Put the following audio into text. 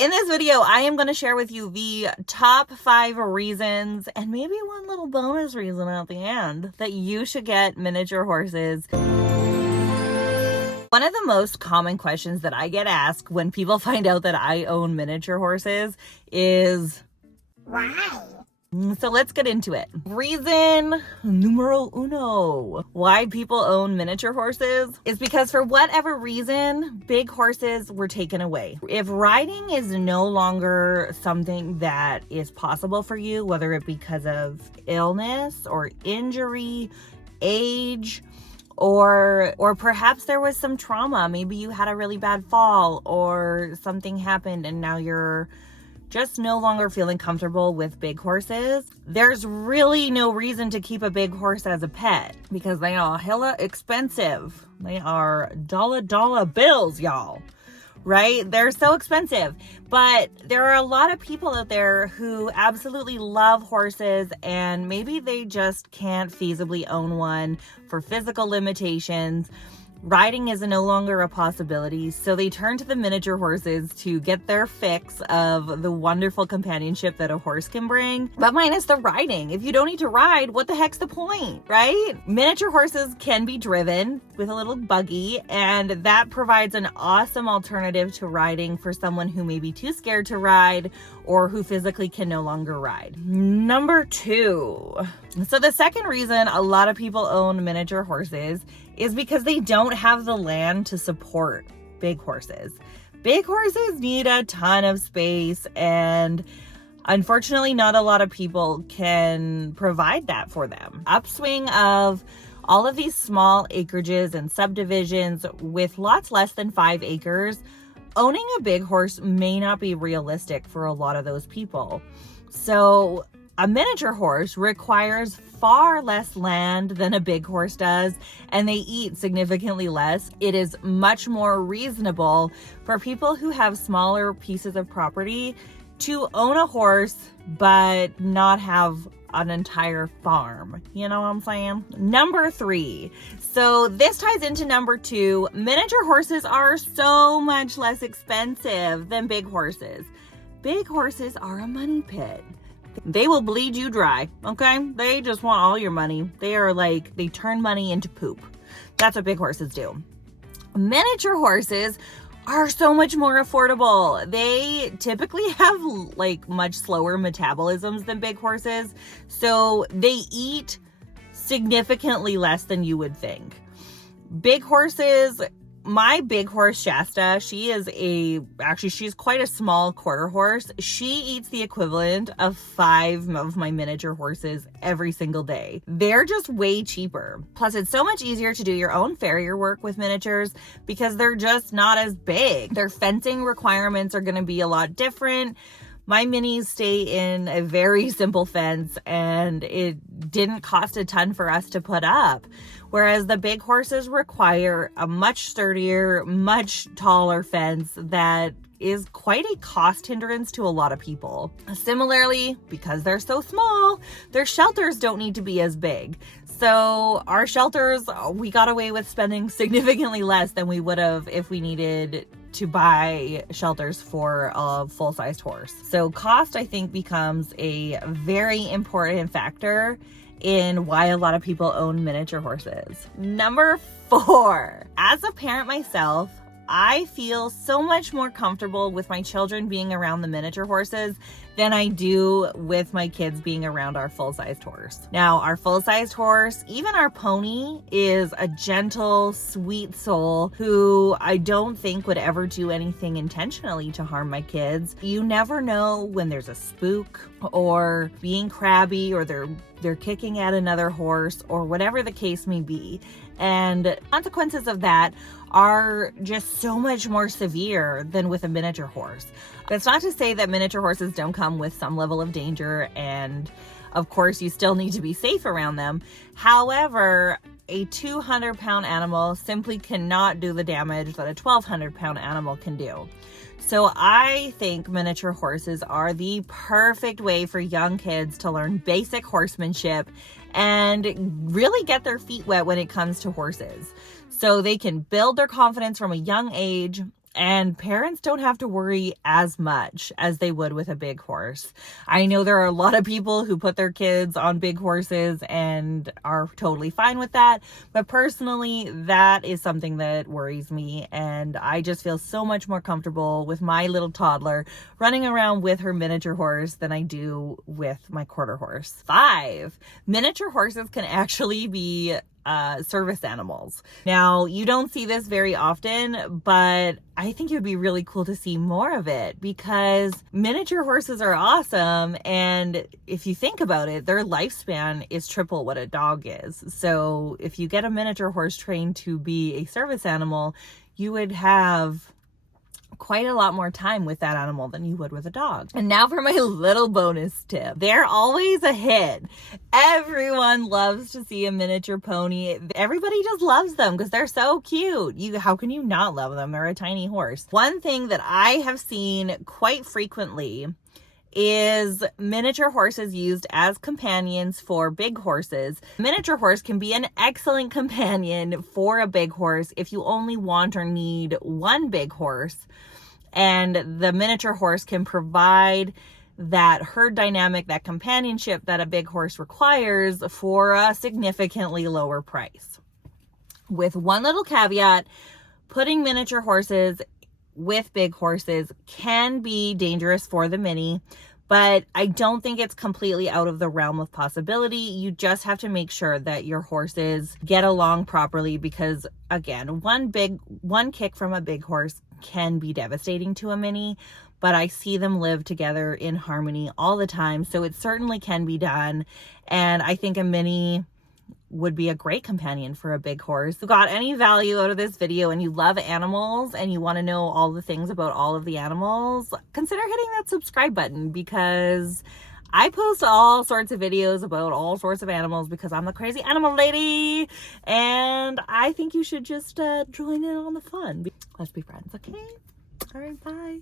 In this video, I am going to share with you the top 5 reasons and maybe one little bonus reason at the end that you should get miniature horses. One of the most common questions that I get asked when people find out that I own miniature horses is, why? So let's get into it. Reason numero uno why people own miniature horses is because for whatever reason, big horses were taken away. If riding is no longer something that is possible for you, whether it be because of illness or injury, age, or perhaps there was some trauma. Maybe you had a really bad fall or something happened and now you're just no longer feeling comfortable with big horses. There's really no reason to keep a big horse as a pet because they are hella expensive. They are dollar bills, y'all. Right? They're so expensive. But there are a lot of people out there who absolutely love horses and maybe they just can't feasibly own one for physical limitations. Riding is no longer a possibility, so they turn to the miniature horses to get their fix of the wonderful companionship that a horse can bring, but minus the riding. If you don't need to ride, what the heck's the point, right? Miniature horses can be driven with a little buggy, and that provides an awesome alternative to riding for someone who may be too scared to ride or who physically can no longer ride. Number 2. So the second reason a lot of people own miniature horses is because they don't have the land to support big horses. Big horses need a ton of space, and unfortunately, not a lot of people can provide that for them. Upswing of all of these small acreages and subdivisions with lots less than 5 acres, owning a big horse may not be realistic for a lot of those people. So a miniature horse requires far less land than a big horse does, and they eat significantly less. It is much more reasonable for people who have smaller pieces of property to own a horse, but not have an entire farm. You know what I'm saying? Number 3. So this ties into number 2. Miniature horses are so much less expensive than big horses. Big horses are a money pit. They will bleed you dry, okay? They just want all your money. They turn money into poop. That's what big horses do. Miniature horses are so much more affordable. They typically have much slower metabolisms than big horses, so they eat significantly less than you would think. Big horses, my big horse Shasta, she's quite a small quarter horse. She eats the equivalent of 5 of my miniature horses every single day. They're just way cheaper. Plus, it's so much easier to do your own farrier work with miniatures because they're just not as big. Their fencing requirements are going to be a lot different. My minis stay in a very simple fence and it didn't cost a ton for us to put up. Whereas the big horses require a much sturdier, much taller fence that is quite a cost hindrance to a lot of people. Similarly, because they're so small, their shelters don't need to be as big. So our shelters, we got away with spending significantly less than we would have if we needed to buy shelters for a full-sized horse. So cost, I think, becomes a very important factor in why a lot of people own miniature horses. Number 4, as a parent myself, I feel so much more comfortable with my children being around the miniature horses than I do with my kids being around our full-sized horse. Now, our full-sized horse, even our pony, is a gentle, sweet soul who I don't think would ever do anything intentionally to harm my kids. You never know when there's a spook or being crabby or they're kicking at another horse or whatever the case may be. And consequences of that are just so much more severe than with a miniature horse. That's not to say that miniature horses don't come with some level of danger, and of course you still need to be safe around them. However, a 200-pound animal simply cannot do the damage that a 1,200-pound animal can do. So I think miniature horses are the perfect way for young kids to learn basic horsemanship and really get their feet wet when it comes to horses. So they can build their confidence from a young age And parents don't have to worry as much as they would with a big horse. I know there are a lot of people who put their kids on big horses and are totally fine with that. But personally, that is something that worries me. And I just feel so much more comfortable with my little toddler running around with her miniature horse than I do with my quarter horse. 5, miniature horses can actually be service animals. Now, you don't see this very often, but I think it would be really cool to see more of it because miniature horses are awesome. And if you think about it, their lifespan is triple what a dog is. So if you get a miniature horse trained to be a service animal, you would have quite a lot more time with that animal than you would with a dog. And now for my little bonus tip. They're always a hit. Everyone loves to see a miniature pony. Everybody just loves them because they're so cute. How can you not love them? They're a tiny horse. One thing that I have seen quite frequently is miniature horses used as companions for big horses. Miniature horse can be an excellent companion for a big horse if you only want or need one big horse. And the miniature horse can provide that herd dynamic, that companionship that a big horse requires for a significantly lower price. With one little caveat, putting miniature horses with big horses can be dangerous for the mini, but I don't think it's completely out of the realm of possibility. You just have to make sure that your horses get along properly because, again, one kick from a big horse can be devastating to a mini, but I see them live together in harmony all the time, so it certainly can be done. And I think a mini would be a great companion for a big horse. If you got any value out of this video and you love animals and you want to know all the things about all of the animals, consider hitting that subscribe button because I post all sorts of videos about all sorts of animals because I'm the crazy animal lady and I think you should just join in on the fun. Let's be friends, okay? All right, bye.